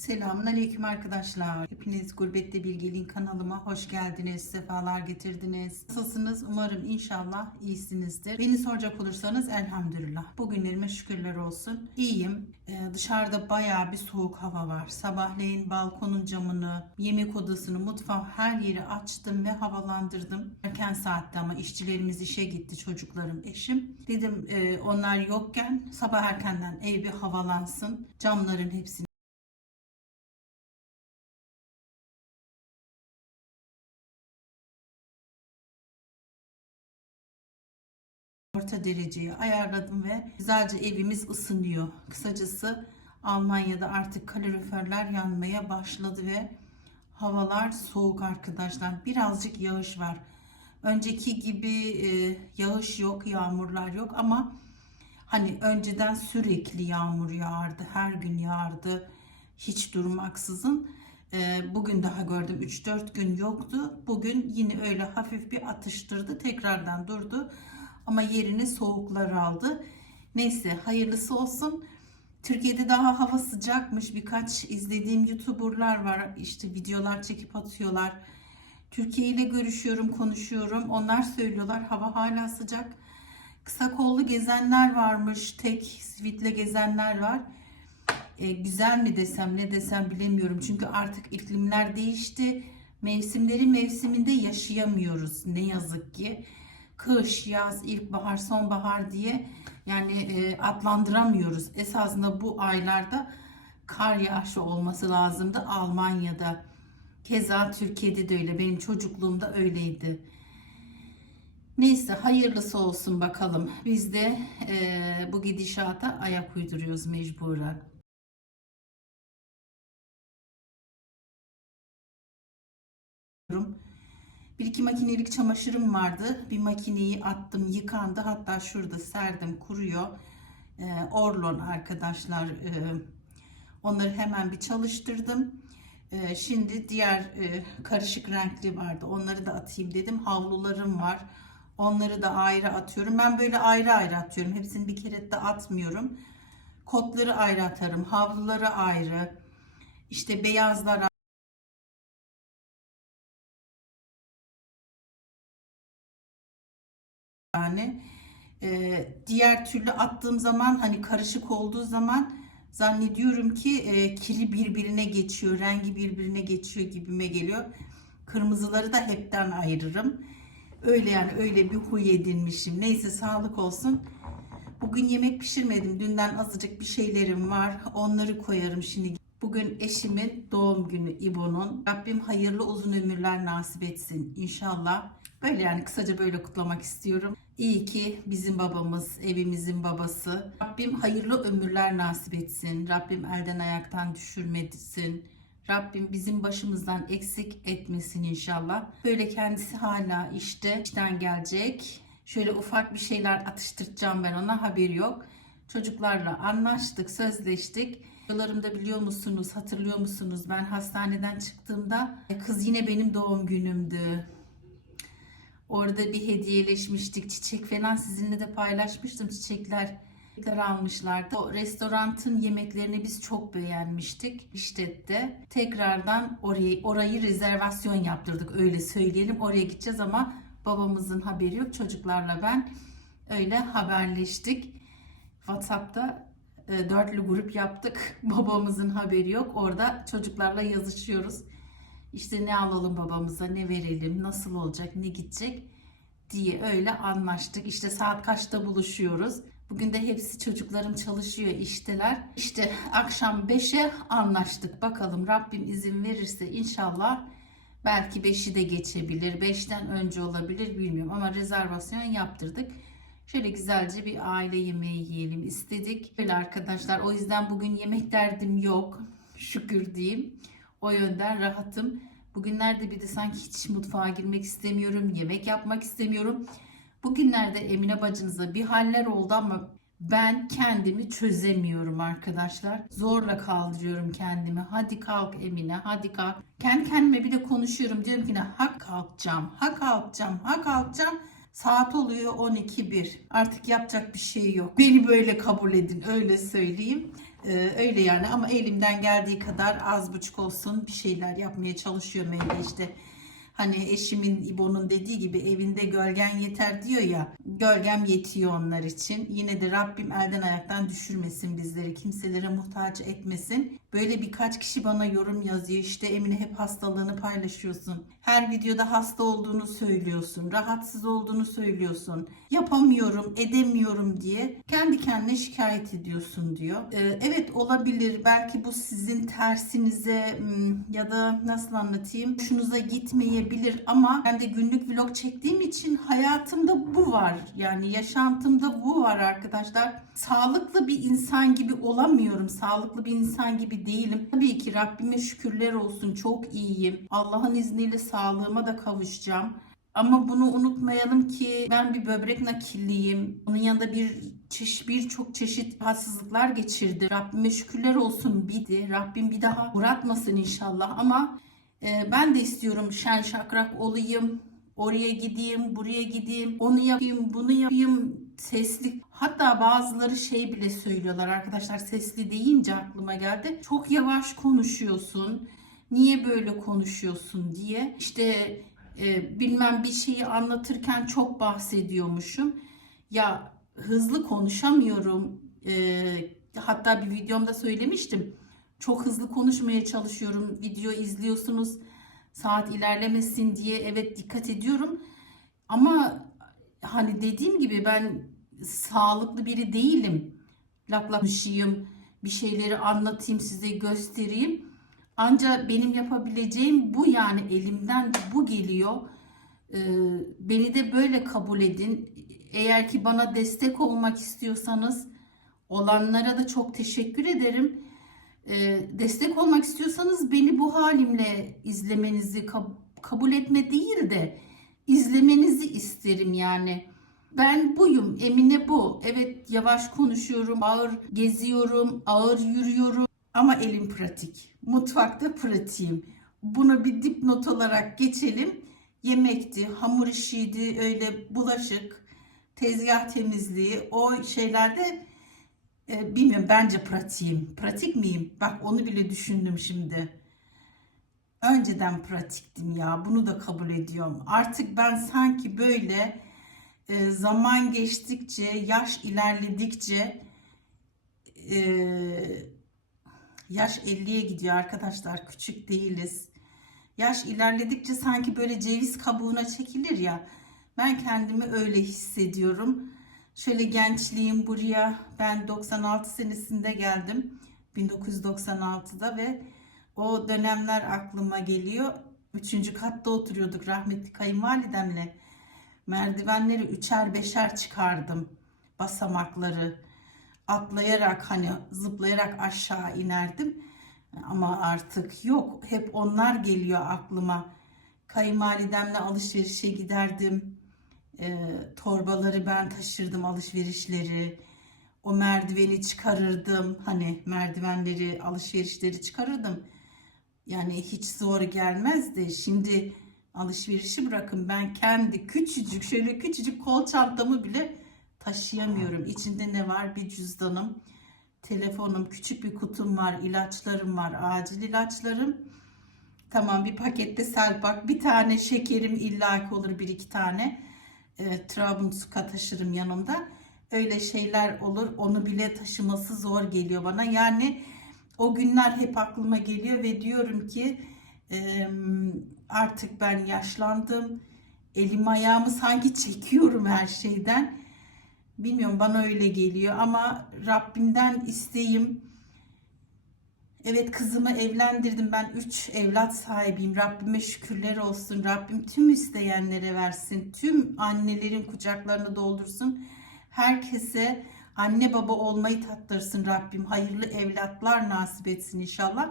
Selamun Aleyküm arkadaşlar. Hepiniz Gurbette Bilgeliğin kanalıma hoş geldiniz, sefalar getirdiniz. Nasılsınız? Umarım inşallah iyisinizdir. Beni soracak olursanız elhamdülillah. Bugünlerime şükürler olsun. İyiyim. Ee, dışarıda bayağı bir soğuk hava var. Sabahleyin balkonun camını, yemek odasını, mutfağı her yeri açtım ve havalandırdım. Erken saatte ama işçilerimiz işe gitti, çocuklarım, eşim. Dedim e, onlar yokken sabah erkenden ev bir havalansın. Camların hepsini orta dereceye ayarladım ve güzelce evimiz ısınıyor. Kısacası Almanya'da artık kaloriferler yanmaya başladı ve havalar soğuk arkadaşlar. Birazcık yağış var. Önceki gibi e, yağış yok, yağmurlar yok ama hani önceden sürekli yağmur yağardı, her gün yağardı hiç durmaksızın. E, bugün daha gördüm 3-4 gün yoktu. Bugün yine öyle hafif bir atıştırdı, tekrardan durdu. Ama yerini soğuklar aldı. Neyse hayırlısı olsun. Türkiye'de daha hava sıcakmış. Birkaç izlediğim YouTuber'lar var. İşte videolar çekip atıyorlar. Türkiye ile görüşüyorum, konuşuyorum. Onlar söylüyorlar hava hala sıcak. Kısa kollu gezenler varmış. Tek sivitle gezenler var. E, güzel mi desem ne desem bilemiyorum. Çünkü artık iklimler değişti. Mevsimleri mevsiminde yaşayamıyoruz ne yazık ki kış, yaz, ilkbahar, sonbahar diye yani e, adlandıramıyoruz. Esasında bu aylarda kar yağışı olması lazımdı Almanya'da. Keza Türkiye'de de öyle. Benim çocukluğumda öyleydi. Neyse hayırlısı olsun bakalım. Biz de e, bu gidişata ayak uyduruyoruz mecburen. Bir iki makinelik çamaşırım vardı. Bir makineyi attım, yıkandı. Hatta şurada serdim, kuruyor. Ee, Orlon arkadaşlar. Ee, onları hemen bir çalıştırdım. Ee, şimdi diğer e, karışık renkli vardı. Onları da atayım dedim. Havlularım var. Onları da ayrı atıyorum. Ben böyle ayrı ayrı atıyorum. Hepsini bir kere de atmıyorum. Kotları ayrı atarım. Havluları ayrı. İşte beyazlar diğer türlü attığım zaman hani karışık olduğu zaman zannediyorum ki e, kiri birbirine geçiyor, rengi birbirine geçiyor gibime geliyor. Kırmızıları da hepten ayırırım. Öyle yani öyle bir huy edinmişim. Neyse sağlık olsun. Bugün yemek pişirmedim. Dünden azıcık bir şeylerim var. Onları koyarım şimdi. Bugün eşimin doğum günü İbo'nun. Rabbim hayırlı uzun ömürler nasip etsin inşallah. Böyle yani kısaca böyle kutlamak istiyorum. İyi ki bizim babamız, evimizin babası. Rabbim hayırlı ömürler nasip etsin. Rabbim elden ayaktan düşürmesin. Rabbim bizim başımızdan eksik etmesin inşallah. Böyle kendisi hala işte işten gelecek. Şöyle ufak bir şeyler atıştıracağım ben ona haberi yok. Çocuklarla anlaştık, sözleştik. Videolarımda biliyor musunuz, hatırlıyor musunuz? Ben hastaneden çıktığımda kız yine benim doğum günümdü. Orada bir hediyeleşmiştik. Çiçek falan sizinle de paylaşmıştım. Çiçekler çiçekler almışlardı. O restorantın yemeklerini biz çok beğenmiştik. İşlet'te. Tekrardan orayı, orayı rezervasyon yaptırdık öyle söyleyelim. Oraya gideceğiz ama babamızın haberi yok. Çocuklarla ben öyle haberleştik. WhatsApp'ta e, dörtlü grup yaptık. Babamızın haberi yok. Orada çocuklarla yazışıyoruz. İşte ne alalım babamıza, ne verelim, nasıl olacak, ne gidecek diye öyle anlaştık. İşte saat kaçta buluşuyoruz. Bugün de hepsi çocuklarım çalışıyor işteler. İşte akşam 5'e anlaştık. Bakalım Rabbim izin verirse inşallah belki 5'i de geçebilir. 5'ten önce olabilir bilmiyorum ama rezervasyon yaptırdık. Şöyle güzelce bir aile yemeği yiyelim istedik. Böyle arkadaşlar o yüzden bugün yemek derdim yok. Şükür diyeyim. O yönden rahatım. Bugünlerde bir de sanki hiç mutfağa girmek istemiyorum. Yemek yapmak istemiyorum. Bugünlerde Emine bacınıza bir haller oldu ama ben kendimi çözemiyorum arkadaşlar. Zorla kaldırıyorum kendimi. Hadi kalk Emine, hadi kalk. Kendi kendime bir de konuşuyorum. Diyorum ki ne ha kalkacağım, ha kalkacağım, ha kalkacağım. Saat oluyor 12.1. Artık yapacak bir şey yok. Beni böyle kabul edin öyle söyleyeyim. Ee, öyle yani ama elimden geldiği kadar az buçuk olsun bir şeyler yapmaya çalışıyorum evde işte. Hani eşimin İbo'nun dediği gibi evinde gölgen yeter diyor ya. Gölgem yetiyor onlar için. Yine de Rabbim elden ayaktan düşürmesin bizleri. Kimselere muhtaç etmesin. Böyle birkaç kişi bana yorum yazıyor. İşte Emine hep hastalığını paylaşıyorsun. Her videoda hasta olduğunu söylüyorsun. Rahatsız olduğunu söylüyorsun. Yapamıyorum, edemiyorum diye kendi kendine şikayet ediyorsun diyor. Ee, evet olabilir. Belki bu sizin tersinize hmm, ya da nasıl anlatayım? Hoşunuza gitmeyebilir ama ben de günlük vlog çektiğim için hayatımda bu var. Yani yaşantımda bu var arkadaşlar. Sağlıklı bir insan gibi olamıyorum. Sağlıklı bir insan gibi değilim. Tabii ki Rabbime şükürler olsun. Çok iyiyim. Allah'ın izniyle sağlığıma da kavuşacağım. Ama bunu unutmayalım ki ben bir böbrek nakilliyim. Onun yanında bir çeşit birçok çeşit rahatsızlıklar geçirdi. Rabbime şükürler olsun bitti. Rabbim bir daha uğratmasın inşallah ama e, ben de istiyorum şen şakrak olayım. Oraya gideyim, buraya gideyim, onu yapayım, bunu yapayım. Sesli. Hatta bazıları şey bile söylüyorlar arkadaşlar sesli deyince aklıma geldi. Çok yavaş konuşuyorsun. Niye böyle konuşuyorsun diye. İşte e, bilmem bir şeyi anlatırken çok bahsediyormuşum. Ya hızlı konuşamıyorum. E, hatta bir videomda söylemiştim. Çok hızlı konuşmaya çalışıyorum. Video izliyorsunuz. Saat ilerlemesin diye evet dikkat ediyorum. Ama hani dediğim gibi ben sağlıklı biri değilim. Laklamışıyım. Bir şeyleri anlatayım size göstereyim. Ancak benim yapabileceğim bu yani elimden bu geliyor. Ee, beni de böyle kabul edin. Eğer ki bana destek olmak istiyorsanız olanlara da çok teşekkür ederim. Ee, destek olmak istiyorsanız beni bu halimle izlemenizi kab- kabul etme değil de izlemenizi isterim yani. Ben buyum, Emine bu. Evet yavaş konuşuyorum, ağır geziyorum, ağır yürüyorum ama elim pratik. Mutfakta pratiğim. Bunu bir dipnot olarak geçelim. Yemekti, hamur işiydi, öyle bulaşık, tezgah temizliği o şeylerde e, bilmiyorum bence pratiğim. Pratik miyim? Bak onu bile düşündüm şimdi. Önceden pratiktim ya. Bunu da kabul ediyorum. Artık ben sanki böyle e, zaman geçtikçe, yaş ilerledikçe e, yaş 50'ye gidiyor arkadaşlar. Küçük değiliz. Yaş ilerledikçe sanki böyle ceviz kabuğuna çekilir ya. Ben kendimi öyle hissediyorum. Şöyle gençliğim buraya ben 96 senesinde geldim. 1996'da ve o dönemler aklıma geliyor. Üçüncü katta oturuyorduk rahmetli kayınvalidemle. Merdivenleri üçer beşer çıkardım. Basamakları atlayarak hani zıplayarak aşağı inerdim. Ama artık yok. Hep onlar geliyor aklıma. Kayınvalidemle alışverişe giderdim. E, torbaları ben taşırdım alışverişleri. O merdiveni çıkarırdım. Hani merdivenleri, alışverişleri çıkarırdım. Yani hiç zor gelmezdi. Şimdi alışverişi bırakın ben kendi küçücük şöyle küçücük kol çantamı bile taşıyamıyorum. İçinde ne var? Bir cüzdanım, telefonum, küçük bir kutum var, ilaçlarım var, acil ilaçlarım. Tamam bir pakette selpak, bir tane şekerim illaki olur bir iki tane. E, Trabzonsuka taşırım yanımda. Öyle şeyler olur. Onu bile taşıması zor geliyor bana. Yani o günler hep aklıma geliyor ve diyorum ki artık ben yaşlandım. Elim ayağımı sanki çekiyorum her şeyden. Bilmiyorum bana öyle geliyor ama Rabbimden isteğim Evet kızımı evlendirdim ben 3 evlat sahibiyim. Rabbime şükürler olsun. Rabbim tüm isteyenlere versin. Tüm annelerin kucaklarını doldursun. Herkese anne baba olmayı tattırsın Rabbim. Hayırlı evlatlar nasip etsin inşallah.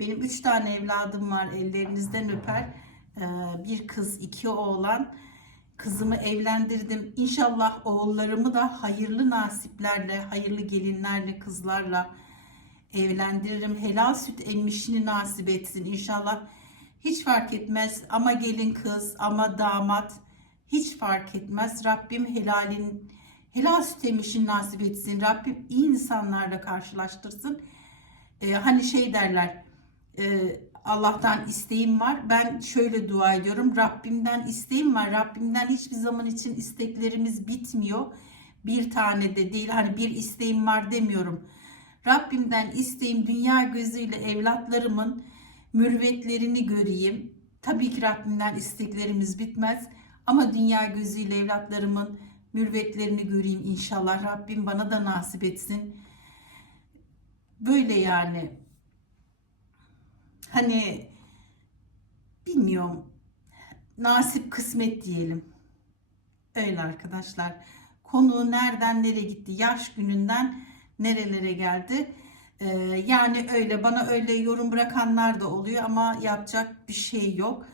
Benim 3 tane evladım var ellerinizden öper. Ee, Bir kız iki oğlan. Kızımı evlendirdim. İnşallah oğullarımı da hayırlı nasiplerle, hayırlı gelinlerle, kızlarla evlendiririm. Helal süt emmişini nasip etsin inşallah. Hiç fark etmez ama gelin kız ama damat hiç fark etmez. Rabbim helalin helal süt emişin nasip etsin. Rabbim iyi insanlarla karşılaştırsın. Ee, hani şey derler e, Allah'tan isteğim var. Ben şöyle dua ediyorum. Rabbimden isteğim var. Rabbimden hiçbir zaman için isteklerimiz bitmiyor. Bir tane de değil. Hani bir isteğim var demiyorum. Rabbimden isteğim dünya gözüyle evlatlarımın mürvetlerini göreyim. Tabii ki Rabbimden isteklerimiz bitmez. Ama dünya gözüyle evlatlarımın mürvetlerini göreyim inşallah. Rabbim bana da nasip etsin. Böyle yani. Hani bilmiyorum. Nasip kısmet diyelim. Öyle arkadaşlar. Konu nereden nereye gitti? Yaş gününden nerelere geldi? Ee, yani öyle bana öyle yorum bırakanlar da oluyor ama yapacak bir şey yok.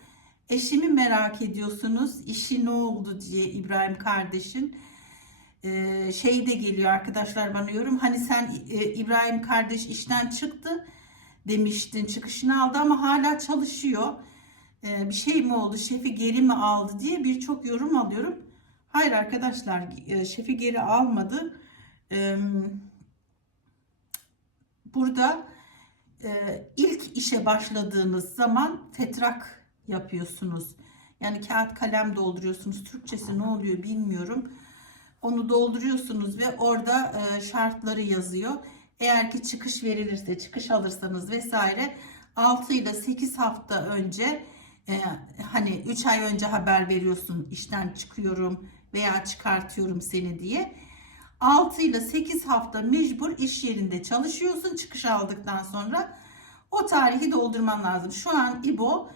Eşimi merak ediyorsunuz. İşi ne oldu diye İbrahim kardeşin. Ee, şey de geliyor arkadaşlar bana yorum. Hani sen e, İbrahim kardeş işten çıktı demiştin. Çıkışını aldı ama hala çalışıyor. Ee, bir şey mi oldu? Şefi geri mi aldı diye birçok yorum alıyorum. Hayır arkadaşlar e, şefi geri almadı. Burada e, ilk işe başladığınız zaman fetrak yapıyorsunuz. Yani kağıt kalem dolduruyorsunuz. Türkçesi ne oluyor bilmiyorum. Onu dolduruyorsunuz ve orada e, şartları yazıyor. Eğer ki çıkış verilirse, çıkış alırsanız vesaire 6 ile 8 hafta önce e, hani 3 ay önce haber veriyorsun işten çıkıyorum veya çıkartıyorum seni diye. 6 ile 8 hafta mecbur iş yerinde çalışıyorsun çıkış aldıktan sonra o tarihi doldurman lazım. Şu an İbo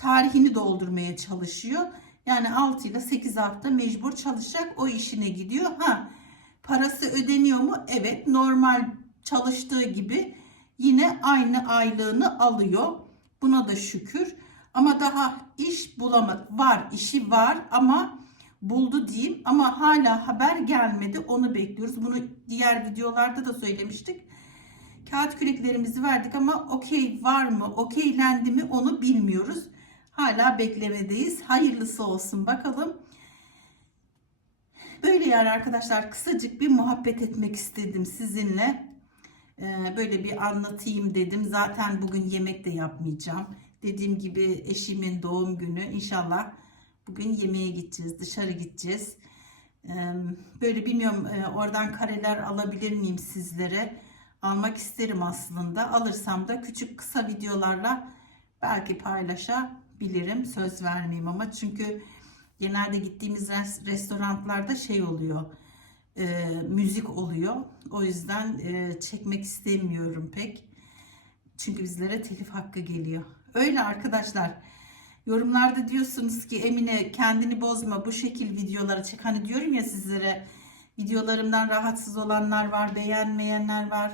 tarihini doldurmaya çalışıyor. Yani 6 ile 8 hafta mecbur çalışacak o işine gidiyor. Ha parası ödeniyor mu? Evet normal çalıştığı gibi yine aynı aylığını alıyor. Buna da şükür. Ama daha iş bulamadı. Var işi var ama buldu diyeyim ama hala haber gelmedi. Onu bekliyoruz. Bunu diğer videolarda da söylemiştik. Kağıt küreklerimizi verdik ama okey var mı, okeylendi mi onu bilmiyoruz. Hala beklemedeyiz. Hayırlısı olsun bakalım. Böyle yani arkadaşlar kısacık bir muhabbet etmek istedim sizinle. Ee, böyle bir anlatayım dedim. Zaten bugün yemek de yapmayacağım. Dediğim gibi eşimin doğum günü. İnşallah bugün yemeğe gideceğiz. Dışarı gideceğiz. Ee, böyle bilmiyorum e, oradan kareler alabilir miyim sizlere? Almak isterim aslında. Alırsam da küçük kısa videolarla belki paylaşabilirim. Söz vermeyeyim ama çünkü genelde gittiğimiz restoranlarda şey oluyor e, müzik oluyor. O yüzden e, çekmek istemiyorum pek. Çünkü bizlere telif hakkı geliyor. Öyle arkadaşlar. Yorumlarda diyorsunuz ki Emine kendini bozma bu şekil videoları çek. Hani diyorum ya sizlere videolarımdan rahatsız olanlar var, beğenmeyenler var.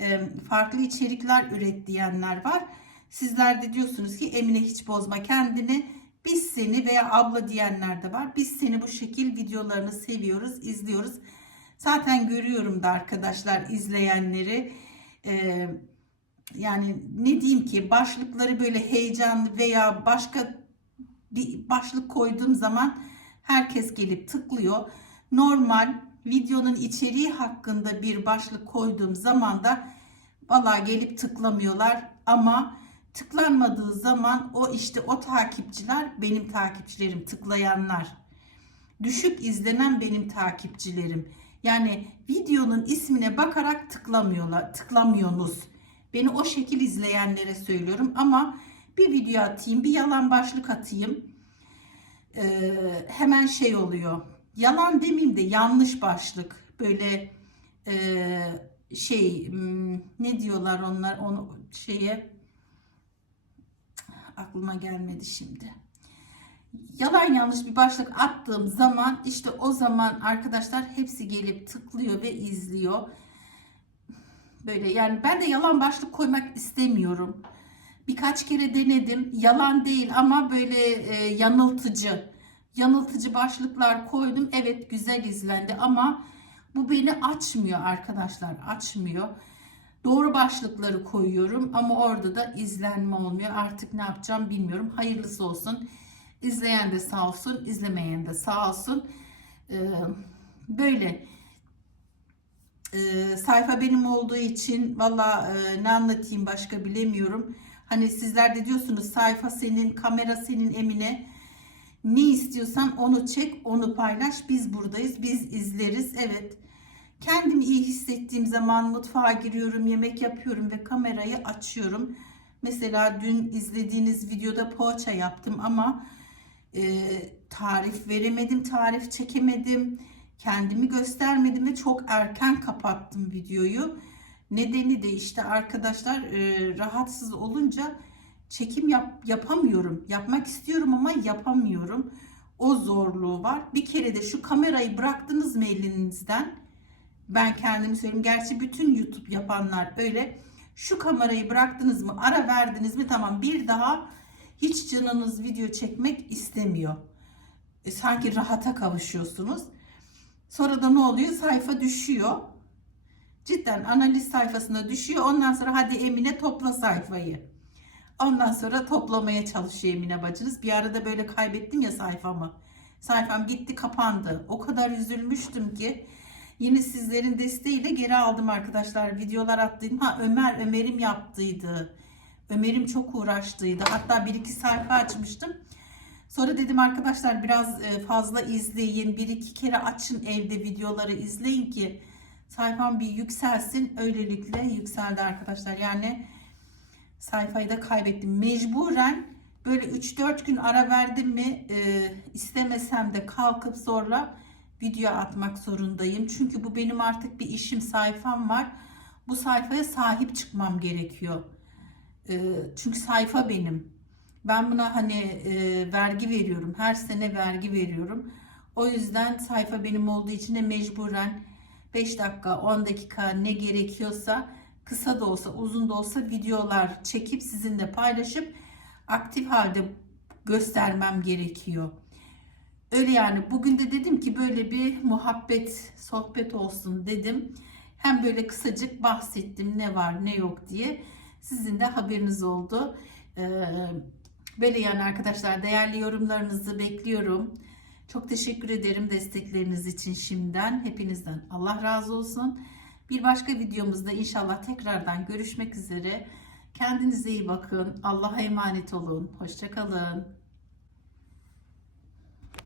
E, farklı içerikler üret diyenler var. Sizler de diyorsunuz ki Emine hiç bozma kendini. Biz seni veya abla diyenler de var. Biz seni bu şekil videolarını seviyoruz, izliyoruz. Zaten görüyorum da arkadaşlar izleyenleri. Ee, yani ne diyeyim ki başlıkları böyle heyecanlı veya başka bir başlık koyduğum zaman herkes gelip tıklıyor. Normal videonun içeriği hakkında bir başlık koyduğum zaman da valla gelip tıklamıyorlar ama tıklanmadığı zaman o işte o takipçiler benim takipçilerim tıklayanlar. Düşük izlenen benim takipçilerim. Yani videonun ismine bakarak tıklamıyorlar tıklamıyorsunuz. Beni o şekil izleyenlere söylüyorum ama bir video atayım bir yalan başlık atayım. Ee, hemen şey oluyor. Yalan demeyeyim de yanlış başlık. Böyle e, şey hmm, ne diyorlar onlar onu şeye aklıma gelmedi şimdi. Yalan yanlış bir başlık attığım zaman işte o zaman arkadaşlar hepsi gelip tıklıyor ve izliyor. Böyle yani ben de yalan başlık koymak istemiyorum. Birkaç kere denedim. Yalan değil ama böyle e, yanıltıcı. Yanıltıcı başlıklar koydum. Evet güzel izlendi ama bu beni açmıyor arkadaşlar. Açmıyor. Doğru başlıkları koyuyorum ama orada da izlenme olmuyor. Artık ne yapacağım bilmiyorum. Hayırlısı olsun. İzleyen de sağ olsun, izlemeyen de sağ olsun. Ee, Böyle. Ee, sayfa benim olduğu için valla e, ne anlatayım başka bilemiyorum. Hani sizler de diyorsunuz sayfa senin, kamera senin Emine. Ne istiyorsan onu çek, onu paylaş. Biz buradayız, biz izleriz. Evet. Kendimi iyi hissettiğim zaman mutfağa giriyorum, yemek yapıyorum ve kamerayı açıyorum. Mesela dün izlediğiniz videoda poğaça yaptım ama e, tarif veremedim, tarif çekemedim. Kendimi göstermedim ve çok erken kapattım videoyu. Nedeni de işte arkadaşlar e, rahatsız olunca çekim yap, yapamıyorum. Yapmak istiyorum ama yapamıyorum. O zorluğu var. Bir kere de şu kamerayı bıraktınız mı elinizden? Ben kendimi söyleyeyim. Gerçi bütün YouTube yapanlar öyle. Şu kamerayı bıraktınız mı? Ara verdiniz mi? Tamam. Bir daha hiç canınız video çekmek istemiyor. E, sanki rahata kavuşuyorsunuz. Sonra da ne oluyor? Sayfa düşüyor. Cidden analiz sayfasına düşüyor. Ondan sonra hadi Emine topla sayfayı. Ondan sonra toplamaya çalışıyor Emine bacınız. Bir arada böyle kaybettim ya sayfamı. Sayfam gitti kapandı. O kadar üzülmüştüm ki. Yine sizlerin desteğiyle geri aldım arkadaşlar. Videolar attıydım. Ha Ömer, Ömer'im yaptıydı. Ömer'im çok uğraştıydı. Hatta bir iki sayfa açmıştım. Sonra dedim arkadaşlar biraz e, fazla izleyin. Bir iki kere açın evde videoları izleyin ki sayfam bir yükselsin. Öylelikle yükseldi arkadaşlar. Yani sayfayı da kaybettim. Mecburen böyle 3-4 gün ara verdim mi e, istemesem de kalkıp sonra video atmak zorundayım. Çünkü bu benim artık bir işim sayfam var. Bu sayfaya sahip çıkmam gerekiyor. E, çünkü sayfa benim. Ben buna hani e, vergi veriyorum. Her sene vergi veriyorum. O yüzden sayfa benim olduğu için de mecburen 5 dakika 10 dakika ne gerekiyorsa kısa da olsa uzun da olsa videolar çekip sizinle paylaşıp aktif halde göstermem gerekiyor. Öyle yani bugün de dedim ki böyle bir muhabbet sohbet olsun dedim. Hem böyle kısacık bahsettim ne var ne yok diye. Sizin de haberiniz oldu. Ee, böyle yani arkadaşlar değerli yorumlarınızı bekliyorum. Çok teşekkür ederim destekleriniz için şimdiden. Hepinizden Allah razı olsun. Bir başka videomuzda inşallah tekrardan görüşmek üzere. Kendinize iyi bakın. Allah'a emanet olun. Hoşçakalın.